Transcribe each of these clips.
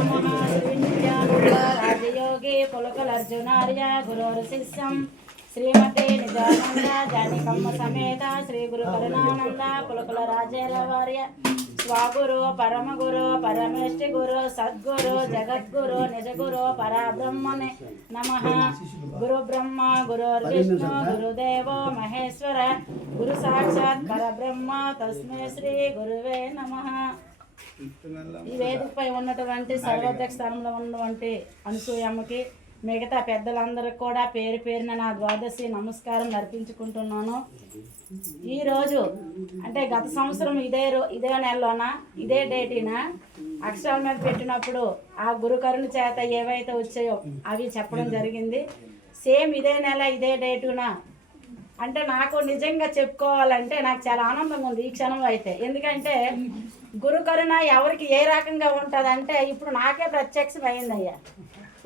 నమః శ్రీ నిత్యానంద రాజయోగి పులకలర్జునార్య గురోర్ శిష్యం శ్రీమతే నిజానంద జానికమ్మ సమేత శ్రీ గురు కరుణానంద పులకుల రాజేరవార్య స్వాగురు పరమగురు పరమేష్టి గురు సద్గురు జగద్గురు నిజగురు పరబ్రహ్మణే నమ. గురు బ్రహ్మ గురుర్విష్ణు గురుదేవో మహేశ్వర గురు సాక్షాత్ పరబ్రహ్మ తస్మై శ్రీ గురువే నమ. ఈ వేదికపై ఉన్నటువంటి సర్వాధ్యక్ష స్థానంలో ఉన్నటువంటి అనసూయమ్మకి మిగతా పెద్దలందరికీ కూడా పేరు పేరున నా ద్వాదశి నమస్కారం అర్పించుకుంటున్నాను. ఈరోజు అంటే గత సంవత్సరం ఇదే రో ఇదే నెలలోన ఇదే డేటిన? అక్షరాల మీద పెట్టినప్పుడు ఆ గురుకరుణ చేత ఏవైతే వచ్చాయో అవి చెప్పడం జరిగింది. సేమ్ ఇదే నెల ఇదే డేటున? అంటే నాకు నిజంగా చెప్పుకోవాలంటే నాకు చాలా ఆనందంగా ఉంది ఈ క్షణంలో అయితే. ఎందుకంటే గురు కరుణ ఎవరికి ఏ రకంగా ఉంటుంది అంటే ఇప్పుడు నాకే ప్రత్యక్షం అయ్యా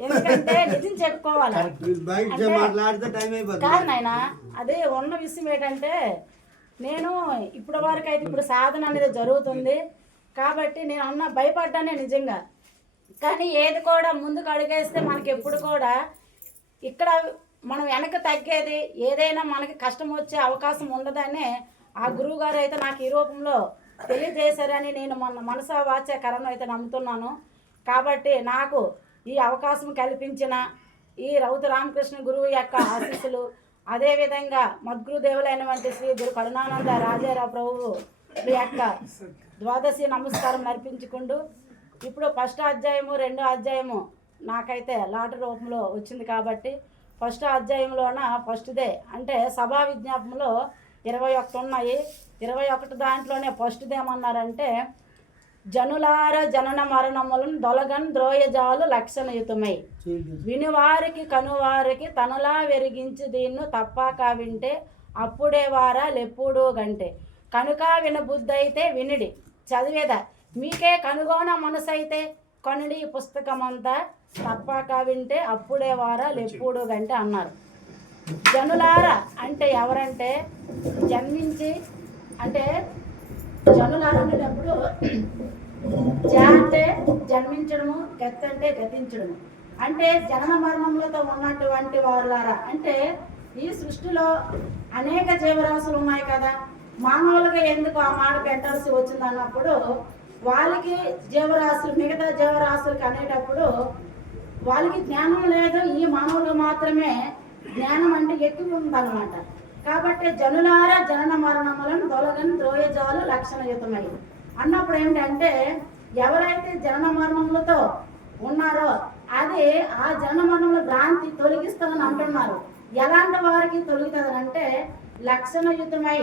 ఎందుకంటే నిజం చెప్పుకోవాలి? కాదు నాయన అదే ఉన్న విషయం ఏంటంటే నేను ఇప్పటి వరకు అయితే ఇప్పుడు సాధన అనేది జరుగుతుంది. కాబట్టి నేను అన్న భయపడ్డానే నిజంగా. కానీ ఏది కూడా ముందుకు అడుగేస్తే మనకి ఎప్పుడు కూడా ఇక్కడ మనం వెనక తగ్గేది ఏదైనా మనకి కష్టం వచ్చే అవకాశం ఉండదనే ఆ గురువు గారు అయితే నాకు ఈ రూపంలో తెలియజేశారని నేను మన మనసా వాచ కరణం అయితే నమ్ముతున్నాను. కాబట్టి నాకు ఈ అవకాశం కల్పించిన ఈ రౌతు రామకృష్ణ గురువు యొక్క ఆశీస్సులు అదేవిధంగా మద్గురుదేవులైనటువంటి శ్రీ గురు కరుణానంద రాజారావు ప్రభువు ఈ యొక్క ద్వాదశి నమస్కారం నర్పించుకుంటూ ఇప్పుడు ఫస్ట్ అధ్యాయము రెండో అధ్యాయము నాకైతే లాట రూపంలో వచ్చింది కాబట్టి ఫస్ట్ అధ్యాయంలోన ఫస్ట్దే. అంటే సభా విజ్ఞాపంలో ఇరవై ఒకటి ఉన్నాయి. ఇరవై ఒకటి దాంట్లోనే ఫస్ట్దేమన్నారంటే జనులార జనన మరణములను దొలగన్ ద్రోయజాలు లక్షణయుతమై. వినివారికి కనువారికి తనలా వెరిగించి దీన్ను తప్పాక వింటే అప్పుడే వారా లెప్పుడు గంటే. కనుక వినబుద్ధి అయితే వినిడి. చదివేదా? మీకే కనుగోన మనసైతే. కొనుడి పుస్తకమంతా తప్పాక వింటే అప్పుడే వారా ఎప్పుడు గంటే అన్నారు. జనులారా అంటే ఎవరంటే జన్మించి అంటే జనులారా అనేటప్పుడు జ అంటే జన్మించడము గత్ అంటే గతించడము. అంటే జనన మరణములతో ఉన్నటువంటి వారులారా అంటే ఈ సృష్టిలో అనేక జీవరాశులు ఉన్నాయి కదా. మానవులుగా ఎందుకు ఆ మాట పెట్టాల్సి వచ్చింది అన్నప్పుడు వాళ్ళకి జీవరాశులు మిగతా జీవరాశులకి అనేటప్పుడు వాళ్ళకి జ్ఞానం లేదు ఈ మానవులు మాత్రమే జ్ఞానం అంటే ఎక్కువ ఉందన్నమాట. కాబట్టి జనులారా జనన మరణములను తొలగని ద్రోయజాలు లక్షణయుతమై. అన్నప్పుడు ఏంటంటే ఎవరైతే జనన మరణములతో ఉన్నారో అది ఆ జనన మరణముల భ్రాంతి తొలగిస్తుందని అంటున్నారు. ఎలాంటి వారికి తొలగుతుంది అంటే లక్షణయుతమై.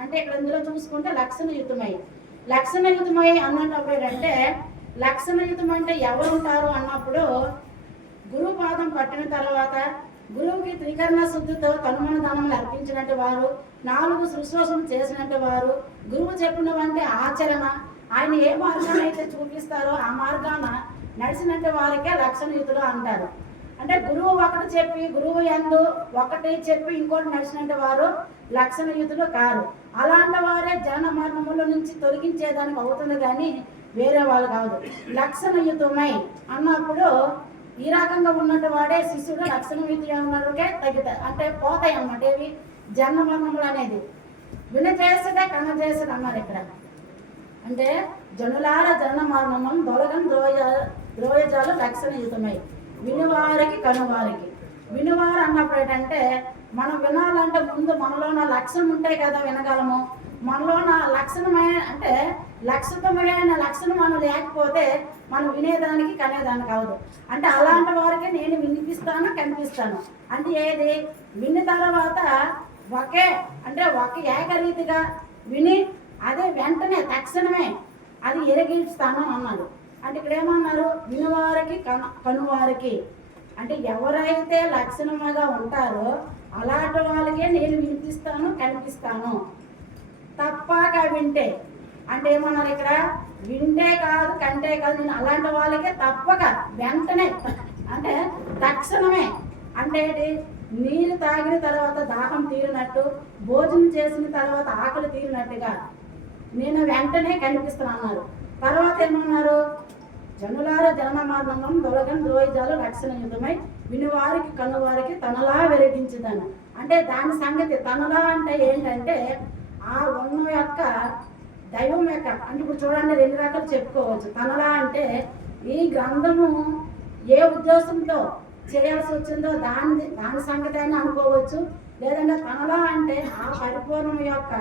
అంటే ఇక్కడ ఇందులో చూసుకుంటే లక్షణయుతమై. లక్షణయుతమై అన్నప్పుడు ఏంటంటే లక్షణయుతం అంటే ఎవరు ఉంటారు అన్నప్పుడు గురువు పాదం పట్టిన తర్వాత గురువుకి త్రికరణ శుద్ధితో కనుమన దానములు అర్పించినట్టు వారు నాలుగు శుశ్రూషలు చేసినట్టు వారు గురువు చెప్పినవంటి ఆచరణ ఆయన ఏ మార్గాన్ని అయితే చూపిస్తారో ఆ మార్గాన నడిచినట్టు వారికే లక్షణయుతులు అంటారు. అంటే గురువు ఒకటి చెప్పి గురువు ఎందు ఒకటి చెప్పి ఇంకోటి నడిచినట్టు వారు లక్షణయుతులు కారు. అలాంటి వారే జన మరణముల నుంచి తొలగించేదానికి అవుతుంది కానీ వేరే వాళ్ళు కాదు. లక్షణయుతమై అన్నప్పుడు ఈ రకంగా ఉన్నట్టు వాడే శిష్యుడు లక్షణం ఉన్నట్టుకే తగ్గుతాయి. అంటే పోతాయి అన్నమాట. ఏవి? జన్మ మరణములు అనేది. విన చేసేదే కన్న చేసేది అన్నారు ఇక్కడ. అంటే జనులార జన మరణములను దొలగని ద్రోయ ద్రోయజాలు లక్షణయుతమై వినువారికి కనువారికి. వినువారు అన్నప్పుడు ఏంటంటే మనం వినాలంటే ముందు మనలోన లక్ష్యం ఉంటే కదా వినగలము. మనలోన లక్షణమైన అంటే లక్షితమైన లక్షణం మనం లేకపోతే మనం వినేదానికి కనేదానికి అవదు అంటే అలాంటి వారికే నేను వినిపిస్తాను కనిపిస్తాను. అంటే ఏది? విన్న తర్వాత ఒకే అంటే ఒక ఏకరీతిగా విని అదే వెంటనే తక్షణమే అది ఎరగిస్తాను అన్నాడు. అంటే ఇక్కడ ఏమన్నారు వినువారికి కను కనువారికి. అంటే ఎవరైతే లక్షణముగా ఉంటారో అలాంటి వాళ్ళకే నేను వినిపిస్తాను కనిపిస్తాను. తప్పక వింటే. అంటే ఏమన్నారు ఇక్కడ? వింటే కాదు కంటే కాదు నేను అలాంటి వాళ్ళకే తప్పక వెంటనే అంటే తక్షణమే. అంటే నీరు తాగిన తర్వాత దాహం తీరినట్టు భోజనం చేసిన తర్వాత ఆకలి తీరినట్టుగా నేను వెంటనే కనిపిస్తున్నాను అన్నారు. తర్వాత ఏమన్నారు? జనులార జనన మరణం దొలగని ద్రోహిజాలు రక్షణ యుద్ధమై వినివారికి కనువారికి తనలా వెలిగించుదాను. అంటే దాని సంగతి తనలా అంటే ఏంటంటే ఆ ఉన్న యొక్క దైవం యొక్క అంటే ఇప్పుడు చూడండి రెండు రకాలు చెప్పుకోవచ్చు. తనలా అంటే ఈ గ్రంథము ఏ ఉద్దేశంతో చేయాల్సి వచ్చిందో దాని దాని సంగతి అయినా అనుకోవచ్చు. లేదంటే తనలా అంటే ఆ పరిపూర్ణం యొక్క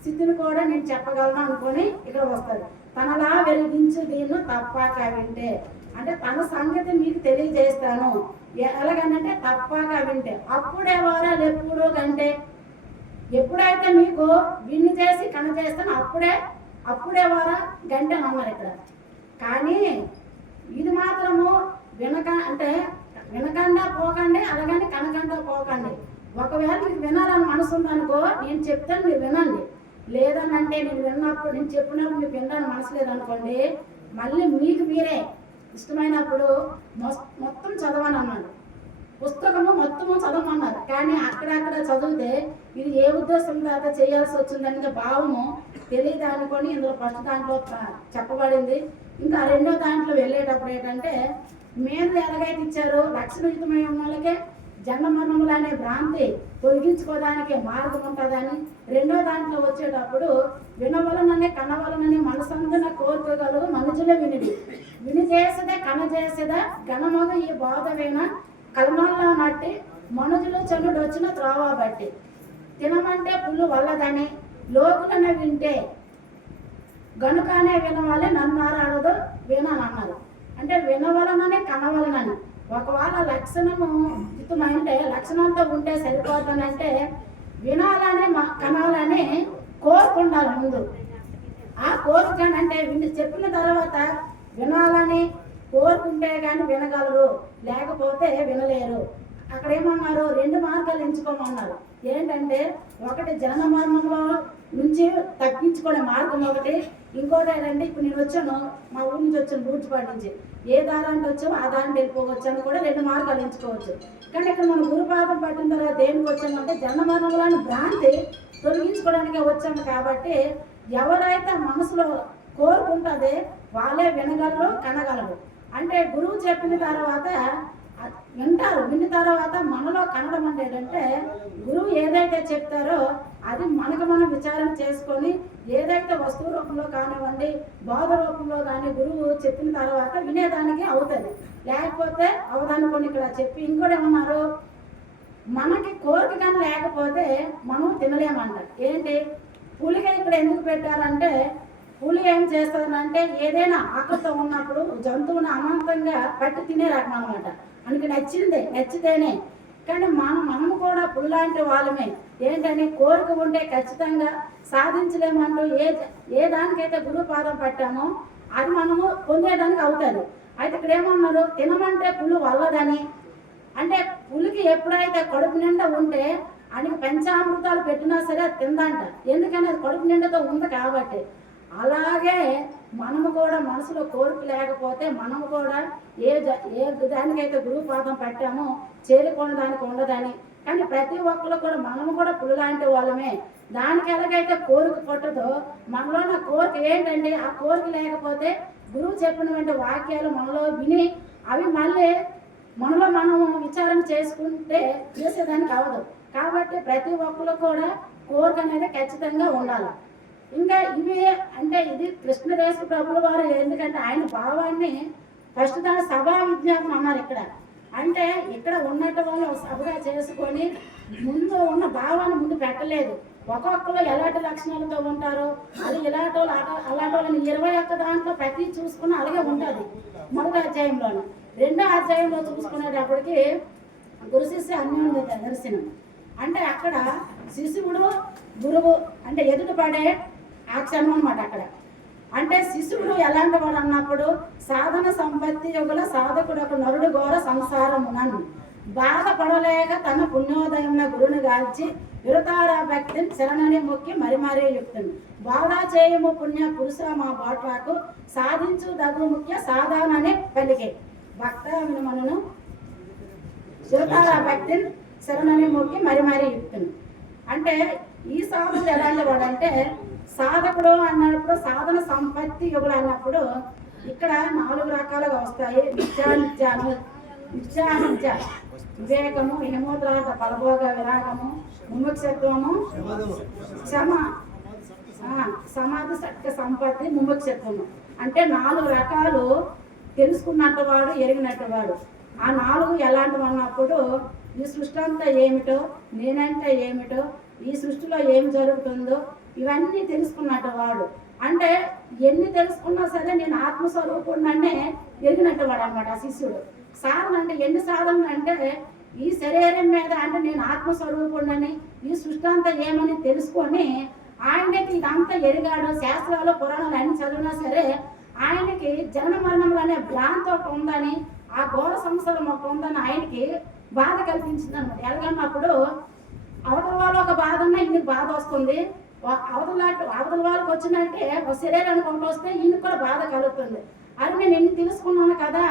స్థితిని కూడా నేను చెప్పగలను అనుకొని ఇక్కడ వస్తుంది తనలా వెలిగించు దీన్ని తప్పాక వింటే అంటే తన సంగతి మీకు తెలియజేస్తాను. ఎలాగనంటే తప్పాక వింటే అప్పుడే వారాలు ఎప్పుడు కంటే ఎప్పుడైతే మీకు విన్ను చేసి కన చేస్తాను అప్పుడే అప్పుడే వారా గంట అన్నారు ఇక్కడ కానీ ఇది మాత్రము వినక అంటే వినకుండా పోకండి అలాగని కనకుండా పోకండి. ఒకవేళ మీకు వినాలని మనసు ఉందనుకో నేను చెప్తాను మీరు వినండి. లేదనంటే నేను విన్నప్పుడు నేను చెప్పినప్పుడు మీకు వినడానికి మనసు లేదనుకోండి మళ్ళీ మీకు మీరే ఇష్టమైనప్పుడు మొత్తం చదవని అన్నాడు. పుస్తకము మొత్తము చదవమన్నారు. కానీ అక్కడక్కడ చదివితే ఇది ఏ ఉద్దేశం దాకా చేయాల్సి వచ్చిందనే భావము తెలియదు అనుకొని ఇందులో ఫస్ట్ దాంట్లో చెప్పబడింది. ఇంకా రెండో దాంట్లో వెళ్ళేటప్పుడు ఏంటంటే మీద ఎలాగైతే ఇచ్చారో రక్షణయుతమై వాళ్ళకే జన్మ అనే భ్రాంతి తొలగించుకోవడానికి మార్గం ఉంటుందని రెండో దాంట్లో వచ్చేటప్పుడు వినవలననే కనవలనని మనసందున కోరుకోగలరు మనుషులే వినిది విని చేసేదే కన చేసేదా ఘనమగ ఈ బోధవేన కలమాల్లో నట్టి మనుజులు చెన్నుడు వచ్చిన త్రోవ బట్టి. తినమంటే పుల్లు వల్లదని లోకులను వింటే గనుకనే వినవాలి నన్నారాడదు విననన్నారు అంటే వినవలననే కనవలనని. ఒకవేళ లక్షణము అంటే లక్షణంతో ఉంటే సరిపోతుందంటే వినాలని మ- కనాలని కోరుకుండాలి ముందు. ఆ కోరిక అంటే చెప్పిన తర్వాత వినాలని కోరుకుంటే కానీ వినగలరు లేకపోతే వినలేరు. అక్కడ ఏమన్నారు రెండు మార్గాలు ఎంచుకోమన్నారు. ఏంటంటే ఒకటి జన మర్మంలో నుంచి తగ్గించుకునే మార్గం ఒకటి. ఇంకోటి ఏంటంటే ఇప్పుడు నేను వచ్చాను మా ఊరి నుంచి వచ్చాను బూచిపాటి నుంచి. ఏ దారానికి వచ్చామో ఆ దారిని వెళ్ళిపోవచ్చు అని కూడా రెండు మార్గాలు ఎంచుకోవచ్చు. కానీ ఇక్కడ మనం గురుపాదం పట్టిన తర్వాత దేనికి వచ్చామంటే జన మర్మంలోని భ్రాంతి తొలగించుకోవడానికే వచ్చాము కాబట్టి ఎవరైతే మనసులో కోరుకుంటుందే వాళ్ళే వినగలరు కనగలరు. అంటే గురువు చెప్పిన తర్వాత వింటారు. విన్న తర్వాత మనలో కనడం అంటే ఏంటంటే గురువు ఏదైతే చెప్తారో అది మనకు మనం విచారణ చేసుకొని ఏదైతే వస్తువు రూపంలో కానివ్వండి బోధ రూపంలో కానీ గురువు చెప్పిన తర్వాత వినేదానికి అవుతుంది. లేకపోతే అవదానుకొని ఇక్కడ చెప్పి ఇంకోటి ఏమన్నారు? మనకి కోరిక కానీ లేకపోతే మనం తినలేమంట ఏంటి? పులిగా ఇక్కడ ఎందుకు పెట్టారంటే పులి ఏం చేస్తుందంటే ఏదైనా ఆకలితో ఉన్నప్పుడు జంతువుని అమాంతంగా పట్టి తినే రకం అనమాట మనకి నచ్చిందే నచ్చితేనే. కానీ మనం మనం కూడా పుల్లాంటి వాళ్ళమే. ఏంటని కోరిక ఉంటే ఖచ్చితంగా సాధించలేమంటూ ఏ ఏ దానికైతే గురుపాదం పట్టామో అది మనము పొందేదానికి అవుతుంది. అయితే ఇక్కడ ఏమన్నారు? తినమంటే పులు వల్లదని. అంటే పులికి ఎప్పుడైతే కడుపు నిండా ఉంటే ఆయనకి పంచామృతాలు పెట్టినా సరే అది తిందంట. ఎందుకని అది కడుపు నిండతో ఉంది కాబట్టి. అలాగే మనము కూడా మనసులో కోరిక లేకపోతే మనము కూడా ఏ జ- ఏ దానికైతే గురుపాదం పెట్టామో చేరుకున్న దానికి ఉండదని. కానీ ప్రతి ఒక్కరు కూడా మనము కూడా పులులాంటి వాళ్ళమే. దానికి ఎలాగైతే కోరిక పట్టదో మనలో ఉన్న కోరిక ఏంటంటే ఆ కోరిక లేకపోతే గురువు చెప్పినటువంటి వాక్యాలు మనలో విని అవి మళ్ళీ మనలో మనం విచారణ చేసుకుంటే చేసేదానికి అవదు కాబట్టి ప్రతి ఒక్కరు కూడా కోరిక అనేది ఖచ్చితంగా ఉండాలి. ఇంకా ఇవి అంటే ఇది కృష్ణదేశ ప్రభుల వారు ఎందుకంటే ఆయన భావాన్ని ఫస్ట్ తన సభా విజ్ఞాపనం అన్నారు ఇక్కడ. అంటే ఇక్కడ ఉన్నట్టు వాళ్ళు సభగా చేసుకొని ముందు ఉన్న భావాన్ని ముందు పెట్టలేదు. ఒక్కొక్కరు ఎలాంటి లక్షణాలతో ఉంటారో? అది ఇలాంటి వాళ్ళు అలాంటి వాళ్ళని ఇరవై ఒక్క దాంట్లో ప్రతి చూసుకుని అలాగే ఉంటుంది మొదటి అధ్యాయంలోను. రెండో అధ్యాయంలో చూసుకునేటప్పటికి గురు శిష్య అన్యోన్య దర్శనం. అంటే అక్కడ శిశువుడు గురువు అంటే ఎదుట పడే ఆ క్షణం అక్కడ. అంటే శిశువుడు ఎలాంటి వాడు అన్నప్పుడు సాధన సంపత్తి యుగల సాధకుడు ఒక నరుడు ఘోర సంసారమునను. బాధపడలేక తన పుణ్యోదయం గురుని గాల్చి విరతారా భక్తిని శరణని మొక్కి మరి మరీ యుక్తుని బాధ చేయము పుణ్య పురుష మా బాట్లకు సాధించు దగు ముఖ్య సాధారణనే పలికే. భక్త మనను విరతారా భక్తిని శరణని మొక్కి మరి మరీ యుక్తుని అంటే ఈ సాధకుడు ఎలాంటి వాడు అంటే సాధకుడు అన్నప్పుడు సాధన సంపత్తి యుగులు అన్నప్పుడు ఇక్కడ నాలుగు రకాలుగా వస్తాయి. నిత్యానిత్యాను నిత్యానిత్య వివేకము హిమోద్రాత ఫలభోగ విరాగము ముముక్షత్వము క్షమ సమాధి సత్య సంపత్తి ముముక్షత్వము. అంటే నాలుగు రకాలు తెలుసుకున్నట్టు వాడు ఎరిగినట్టు వాడు. ఆ నాలుగు ఎలాంటివి అన్నప్పుడు ఈ సృష్టి అంతా ఏమిటో నేనంటే ఏమిటో ఈ సృష్టిలో ఏం జరుగుతుందో ఇవన్నీ తెలుసుకున్నట్టు వాడు. అంటే ఎన్ని తెలుసుకున్నా సరే నేను ఆత్మస్వరూపుణ్ణే ఎరిగినట్టు వాడు అనమాట శిష్యుడు. సాధన అంటే ఎన్ని సాధనలు అంటే ఈ శరీరం మీద అంటే నేను ఆత్మస్వరూపుణ్ణని ఈ సృష్టి అంతా ఏమని తెలుసుకొని ఆయనకి ఇదంతా ఎరిగాడు శాస్త్రాలు పురాణాలు అన్ని చదివినా సరే ఆయనకి జనన మరణములు అనే భ్రాంతి ఒకటి ఉందని ఆ ఘోర సంసారం ఒకటి ఉందని ఆయనకి బాధ కల్పించింది అనమాట ఎలాగన్నప్పుడు అవతల వాళ్ళు ఒక బాధ ఉన్నా ఈయనకి బాధ వస్తుంది. అవతల అవతల వాళ్ళకి వచ్చినట్టే ఒక శరీరానికి వంట వస్తే ఈయనకు కూడా బాధ కలుగుతుంది. అది నేను ఎన్ని తెలుసుకున్నాను కదా?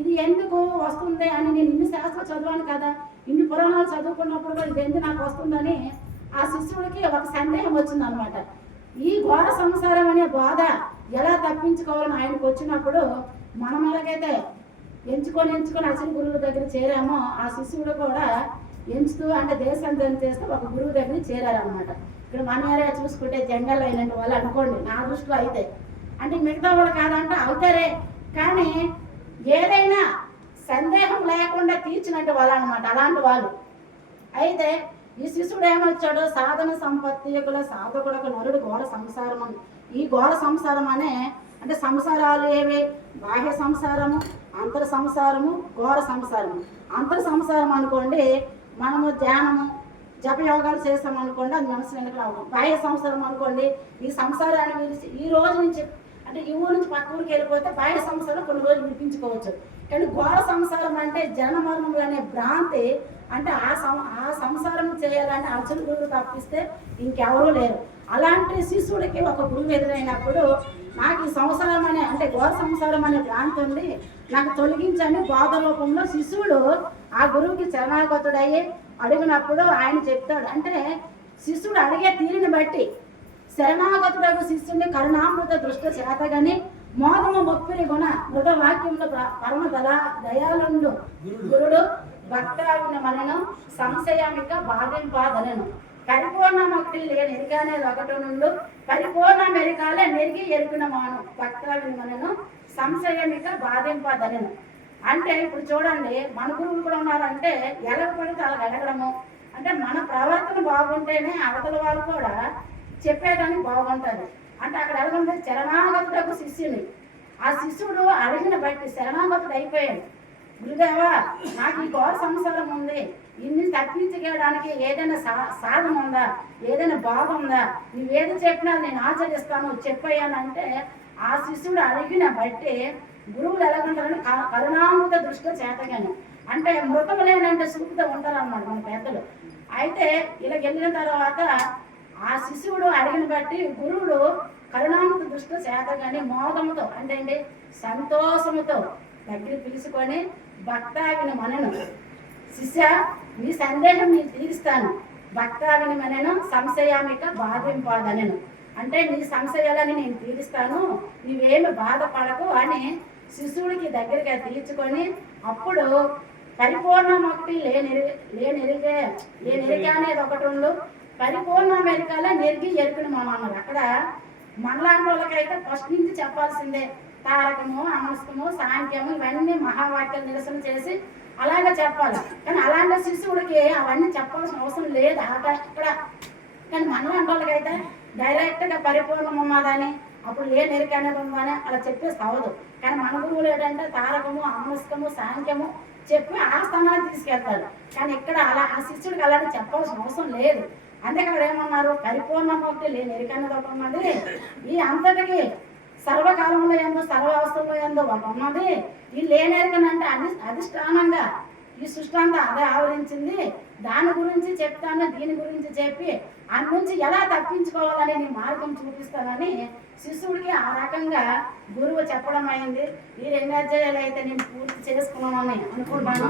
ఇది ఎందుకు వస్తుంది అని నేను ఇన్ని శాస్త్రం చదివాను కదా? ఇన్ని పురాణాలు చదువుకున్నప్పుడు కూడా ఇది ఎందుకు నాకు వస్తుందని ఆ శిష్యుడికి ఒక సందేహం వచ్చింది అనమాట ఈ ఘోర సంసారం అనే బాధ ఎలా తప్పించుకోవాలని ఆయనకు వచ్చినప్పుడు మనం ఎలాగైతే ఎంచుకొని ఎంచుకొని అసలు గురువు దగ్గర చేరామో ఆ శిష్యుడు కూడా ఎంచుతూ అంటే దేశం చేస్తే ఒక గురువు దగ్గర చేరారనమాట. ఇక్కడ మన ఏరియా చూసుకుంటే జంగల్ అయినట్టు వాళ్ళు అనుకోండి నా దృష్టిలో అయితే. అంటే మిగతా వాళ్ళు కాదంటే అవుతారే. కానీ ఏదైనా సందేహం లేకుండా తీర్చినట్టు వాళ్ళు అనమాట అలాంటి వాళ్ళు. అయితే ఈ శిశువుడు ఏమొచ్చాడు? సాధన సంపత్తికుల సాధకుడకు నరుడు ఘోర సంసారం అని ఈ ఘోర సంసారం అనే అంటే సంసారాలు ఏవి? బాహ్య సంసారము అంతర సంసారము ఘోర సంసారము. అంతర సంసారం అనుకోండి మనము ధ్యానము జపయోగాలు చేస్తాం అనుకోండి అది మనసు వెనక బాహ్య సంసారం అనుకోండి ఈ సంసారాన్ని విడిచి ఈ రోజు నుంచి అంటే ఈ ఊరు నుంచి పక్క ఊరికి వెళ్ళిపోతే బాహ్య సంసారం కొన్ని రోజులు విడిపించుకోవచ్చు. కానీ ఘోర సంసారం అంటే జనమరణములు అనే భ్రాంతి అంటే ఆ సం ఆ సంసారం చేయాలని అర్జున గురువు తప్పిస్తే ఇంకెవరూ లేరు. అలాంటి శిశువుడికి ఒక గురువు ఎదురైనప్పుడు నాకు ఈ సంసారం అనే అంటే ఘోర సంసారం అనే భ్రాంతి ఉంది. నాకు తొలగించని బోధ రూపంలో శిశువుడు ఆ గురువుకి శరణాగతుడయ్యి అడిగినప్పుడు ఆయన చెప్తాడు. అంటే శిష్యుడు అడిగే తీరుని బట్టి శరణాగతుడకు శిష్యుని కరుణామృత దృష్ట చేతగని మోదము మొప్పిరి గుణ మృత వాక్యములు పరమ దళ దయాళుండు గురుడు. భక్తావిన మనను సంశయమిక బాధింపాదలను పరిపూర్ణ మొక్కటి లేని ఎరిగానే ఒకటి నుండు పరిపూర్ణ మెరికాలే మెరిగి ఎరిగిన మాను. భక్తావిన మనను సంశయమిక బాధింపాదలను అంటే ఇప్పుడు చూడండి మన గురువులు కూడా ఉన్నారంటే ఎలా పడితే అలా అడగడము అంటే మన ప్రవర్తన బాగుంటేనే అవతల వాళ్ళు కూడా చెప్పేదానికి బాగుంటుంది. అంటే అక్కడ ఎలాగంటే శరణాగతుడకు శిష్యుని. ఆ శిష్యుడు అడిగిన బట్టి శరణాగతుడు అయిపోయాడు. గురుదేవా నాకు ఈ ఘోర సంసారం ఉంది. ఇన్ని తప్పించుకోవడానికి ఏదైనా సా సాధన ఉందా? ఏదైనా బాగుందా ఉందా? నువ్వేది చెప్పినా నేను ఆచరిస్తాను చెప్పయ్యానంటే ఆ శిష్యుడు అడిగిన బట్టి గురువులు ఎలాగుంటారంటే కరుణామృత దృష్టి చేతగాను. అంటే మృతం లేనంటే సూపుతో ఉంటారన్నమాట మన పెద్దలు. అయితే ఇలా వెళ్ళిన తర్వాత ఆ శిశువుడు అడిగిన బట్టి గురువుడు కరుణామృత దృష్టి చేతగాని మోదముతో అంటే ఏంటి? సంతోషముతో దగ్గర పిలుచుకొని భక్తావిని మనను శిష్య నీ సందేహం నేను తీరుస్తాను. భక్తావిని మనను సంశయామిక బాధింపాదనను. అంటే నీ సంశయాలని నేను తీరుస్తాను. నీవేమి బాధపడకు అని శిశువుడికి దగ్గరగా తీర్చుకొని అప్పుడు పరిపూర్ణ మొక్కటి లేని లేనెరిగే లేనెరిగే అనేది ఒకటి ఉండు. పరిపూర్ణ వెనకాల నెరిగి ఎరుకుని మా మమ్మల్ని అక్కడ మనలాంటి వాళ్ళకైతే ఫస్ట్ నుంచి చెప్పాల్సిందే. తారకము అమస్కము సాంఖ్యము ఇవన్నీ మహావాక్యాలు నిరసన చేసి అలాగే చెప్పాలి. కానీ అలాంటి శిశువుడికి అవన్నీ చెప్పాల్సిన అవసరం లేదు. అక్కడ కానీ మనలాంటి వాళ్ళకైతే డైరెక్ట్గా పరిపూర్ణం ఉన్నదని అప్పుడు ఏ నెరిక అనేది అలా చెప్పేసి అవదు కానీ మన గురువులు ఏంటంటే తారకము అమస్కము సాంఖ్యము చెప్పి ఆ స్థానాన్ని తీసుకెళ్తారు. కానీ ఇక్కడ అలా ఆ శిష్యుడికి అలాంటి చెప్పాల్సిన అవసరం లేదు. అందుకే అక్కడ ఏమన్నారు? పరిపూర్ణమూర్తి లేని ఎరికన్నది ఒకటి ఈ అంతటికి సర్వకాలంలో ఎందు సర్వావస్థలో ఏందో ఒకటి ఉన్నది ఈ లేనెరికనంటే అది అధిష్టానంగా ఈ సృష్టి అంతా అదే ఆవరించింది. దాని గురించి చెప్తాను దీని గురించి చెప్పి నుంచి ఎలా తప్పించుకోవాలనే మార్గం చూపిస్తానని శిష్యుడికి ఆ రకంగా గురువు చెప్పడం అయింది. ఈ రెండు అధ్యాయాలు అయితే నేను పూర్తి చేసుకున్నానని అనుకుంటాను